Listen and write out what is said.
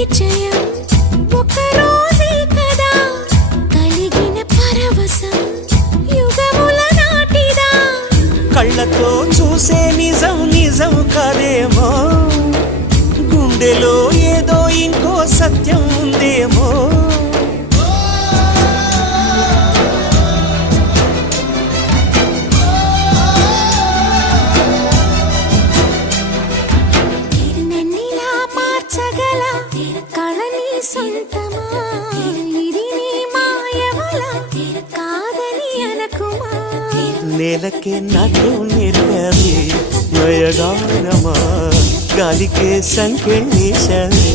పరిచయం ఒక రోజే కదా కలిగిన పరవశం యుగముల నాటిదా కళ్ళతో చూసే నిజం నిజం కాదేమో గుండెలో ఏదో ఇంకో సత్యం ఉందేమో నన్నిలా మార్చగల కళని సొంతమా ఇది నీ మాయవల కాదని అనకుమా నేలకే నాటు నిర్గది నయగారమా గాలికే సంకెళ్ళేశవే